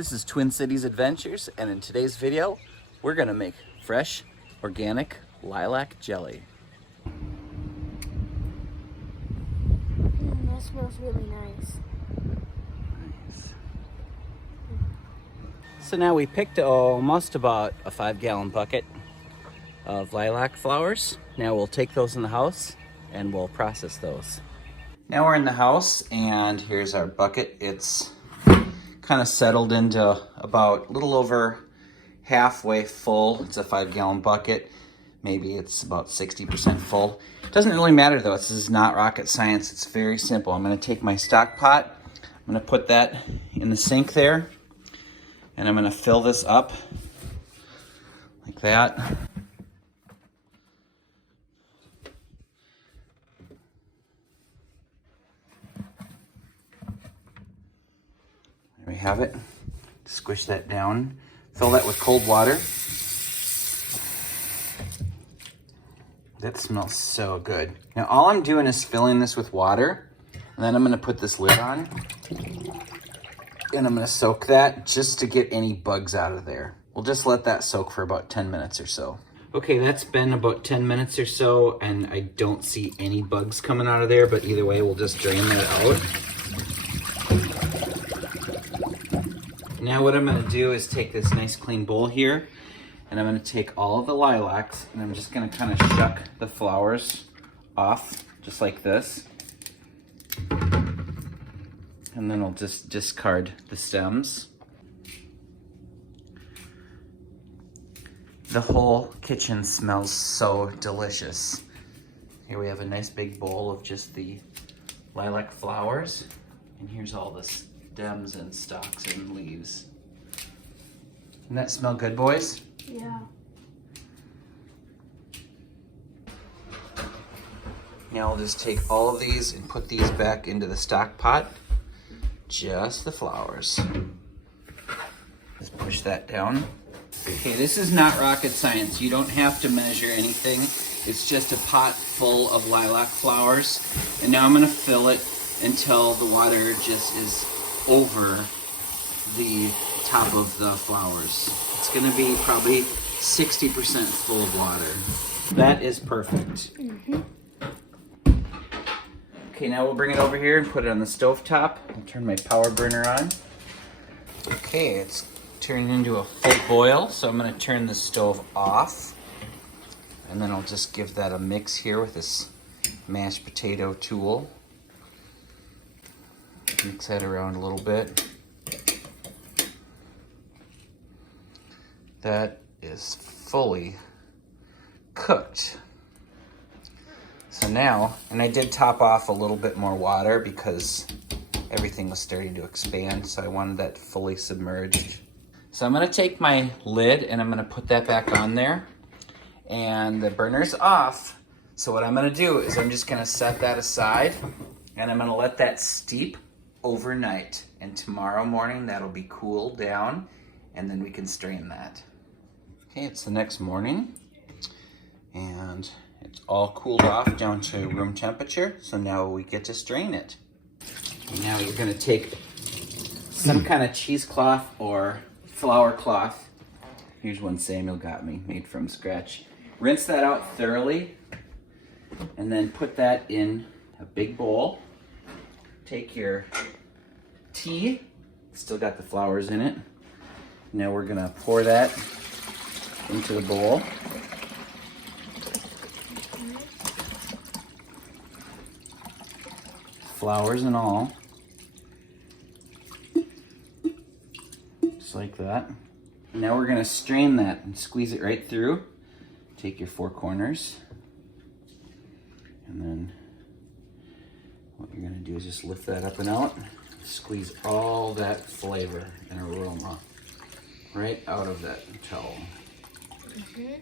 This is Twin Cities Adventures, and in today's video, we're gonna make fresh, organic lilac jelly. That smells really nice. So now we picked almost about a 5-gallon bucket of lilac flowers. Now we'll take those in the house and we'll process those. Now we're in the house and here's our bucket. It's kind of settled into about a little over halfway full. It's a 5-gallon bucket. Maybe it's about 60% full. It doesn't really matter though. This is not rocket science. It's very simple. I'm going to take my stock pot. I'm going to put that in the sink there. And I'm going to fill this up like that. There we have it. Squish that down. Fill that with cold water. That smells so good. Now all I'm doing is filling this with water, and then I'm going to put this lid on. And I'm going to soak that just to get any bugs out of there. We'll just let that soak for about 10 minutes or so. Okay, that's been about 10 minutes or so, and I don't see any bugs coming out of there, but either way, we'll just drain that out. Now what I'm going to do is take this nice clean bowl here, and I'm going to take all of the lilacs, and I'm just going to kind of shuck the flowers off, just like this. And then I'll just discard the stems. The whole kitchen smells so delicious. Here we have a nice big bowl of just the lilac flowers. And here's all the stems and stalks and leaves. Doesn't that smell good, boys? Yeah. Now I'll just take all of these and put these back into the stock pot. Just the flowers. Just push that down. Okay, this is not rocket science. You don't have to measure anything. It's just a pot full of lilac flowers. And now I'm gonna fill it until the water just is over the top of the flowers. It's gonna be probably 60% full of water. That is perfect. Mm-hmm. Okay, now we'll bring it over here and put it on the stove top. I'll turn my power burner on. Okay, it's turning into a full boil, so I'm gonna turn the stove off. And then I'll just give that a mix here with this mashed potato tool. Mix that around a little bit. That is fully cooked. So now, and I did top off a little bit more water because everything was starting to expand, so I wanted that fully submerged. So I'm gonna take my lid and I'm gonna put that back on there, and the burner's off. So what I'm gonna do is I'm just gonna set that aside, and I'm gonna let that steep overnight. And tomorrow morning, that'll be cooled down, and then we can strain that. Okay, it's the next morning, and it's all cooled off down to room temperature, so now we get to strain it. And now you're gonna take some kind of cheesecloth or flour cloth. Here's one Samuel got me, made from scratch. Rinse that out thoroughly, and then put that in a big bowl. Take your tea, still got the flowers in it. Now we're gonna pour that into the bowl. Flowers and all. Just like that. Now we're gonna strain that and squeeze it right through. Take your 4 corners. And then what you're gonna do is just lift that up and out. Squeeze all that flavor and aroma right out of that towel. Mm-hmm.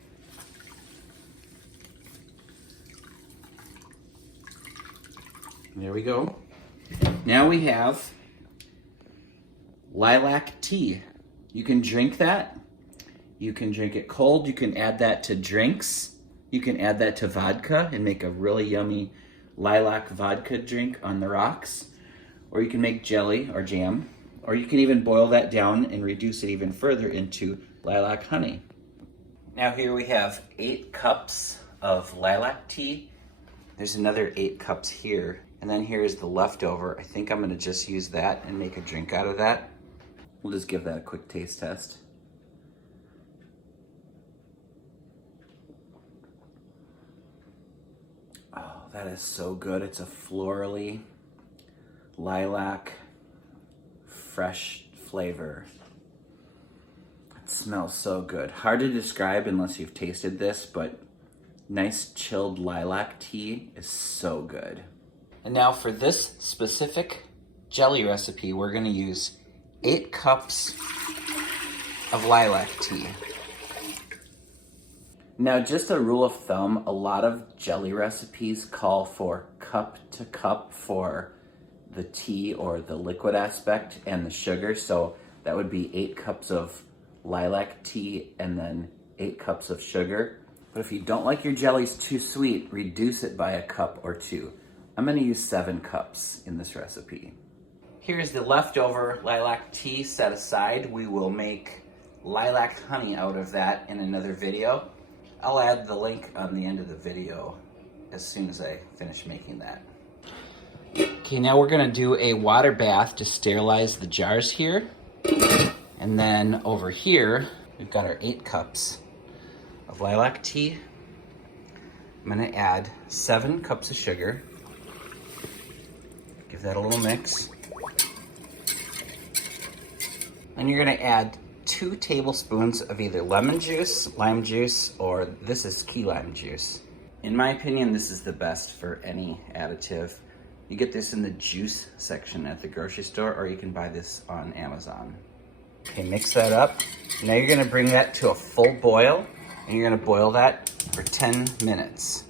There we go. Now we have lilac tea. You can drink that. You can drink it cold. You can add that to drinks. You can add that to vodka and make a really yummy lilac vodka drink on the rocks. Or you can make jelly or jam or you can even boil that down and reduce it even further into lilac honey. Now here we have 8 cups of lilac tea. There's another 8 cups here. And then here's the leftover. I think I'm gonna just use that and make a drink out of that. We'll just give that a quick taste test. Oh, that is so good. It's a florally, lilac, fresh flavor. It smells so good. Hard to describe unless you've tasted this, but nice chilled lilac tea is so good. And now for this specific jelly recipe, we're gonna use 8 cups of lilac tea. Now, just a rule of thumb, a lot of jelly recipes call for cup to cup for the tea or the liquid aspect and the sugar. So that would be 8 cups of lilac tea and then 8 cups of sugar. But if you don't like your jellies too sweet, reduce it by a cup or 2. I'm gonna use 7 cups in this recipe. Here's the leftover lilac tea set aside. We will make lilac honey out of that in another video. I'll add the link on the end of the video as soon as I finish making that. Okay, now we're gonna do a water bath to sterilize the jars here. And then over here, we've got our 8 cups of lilac tea. I'm gonna add 7 cups of sugar. Give that a little mix. And you're gonna add 2 tablespoons of either lemon juice, lime juice, or this is key lime juice. In my opinion, this is the best for any additive. You get this in the juice section at the grocery store, or you can buy this on Amazon. Okay, mix that up. Now you're gonna bring that to a full boil, and you're gonna boil that for 10 minutes.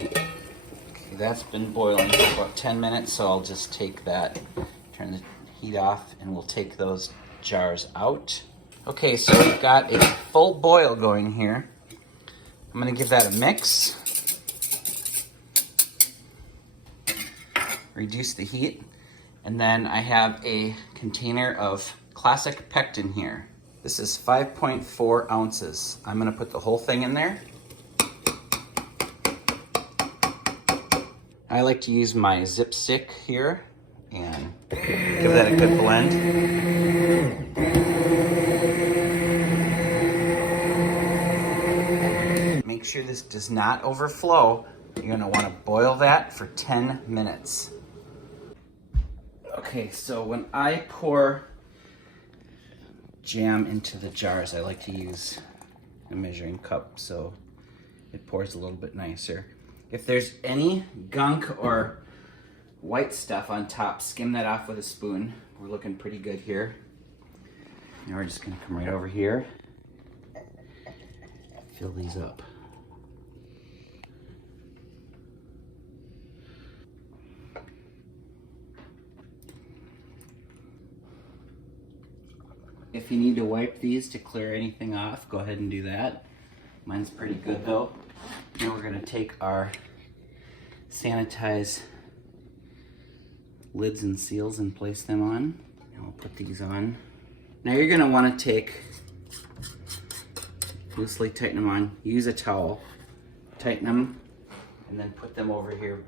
Okay, that's been boiling for about 10 minutes, so I'll just take that, turn the heat off, and we'll take those jars out. Okay, so we've got a full boil going here. I'm gonna give that a mix. Reduce the heat. And then I have a container of classic pectin here. This is 5.4 ounces. I'm gonna put the whole thing in there. I like to use my zip stick here and give that a good blend. Make sure this does not overflow. You're gonna wanna boil that for 10 minutes. Okay, so when I pour jam into the jars, I like to use a measuring cup so it pours a little bit nicer. If there's any gunk or white stuff on top, skim that off with a spoon. We're looking pretty good here. Now we're just gonna come right over here, fill these up. If you need to wipe these to clear anything off, go ahead and do that. Mine's pretty good though. Now we're gonna take our sanitize lids and seals and place them on. And we'll put these on. Now you're gonna wanna take, loosely tighten them on, use a towel, tighten them, and then put them over here,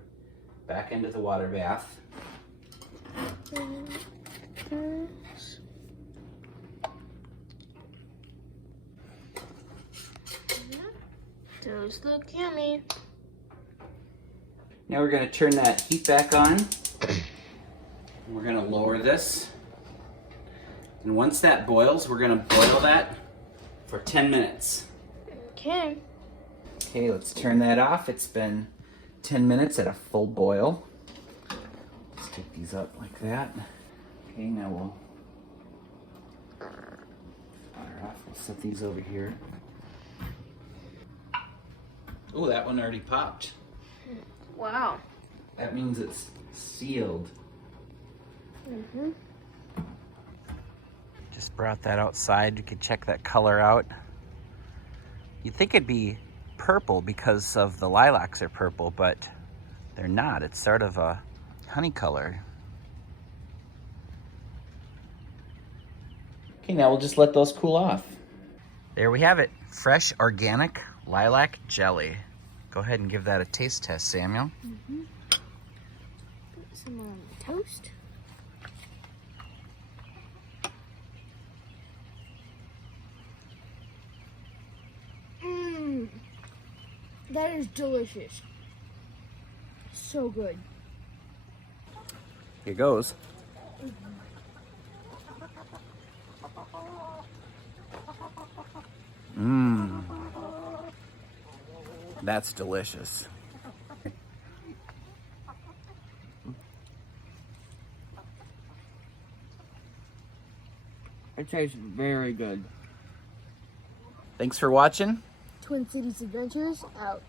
back into the water bath. Those look yummy. Now we're gonna turn that heat back on. We're gonna lower this. And once that boils, we're gonna boil that for 10 minutes. Okay. Okay, let's turn that off. It's been 10 minutes at a full boil. Let's take these up like that. Okay, now we'll fire off. We'll set these over here. Oh, that one already popped. Wow. That means it's sealed. Just brought that outside. You could check that color out. You'd think it'd be purple because of the lilacs are purple, but they're not. It's sort of a honey color. Okay, now we'll just let those cool off. There we have it. Fresh, organic lilac jelly. Go ahead and give that a taste test, Samuel. Put some on toast. Mmm. That is delicious. So good. Here goes. Mmm. That's delicious. It tastes very good. Thanks for watching. Twin Cities Adventures out.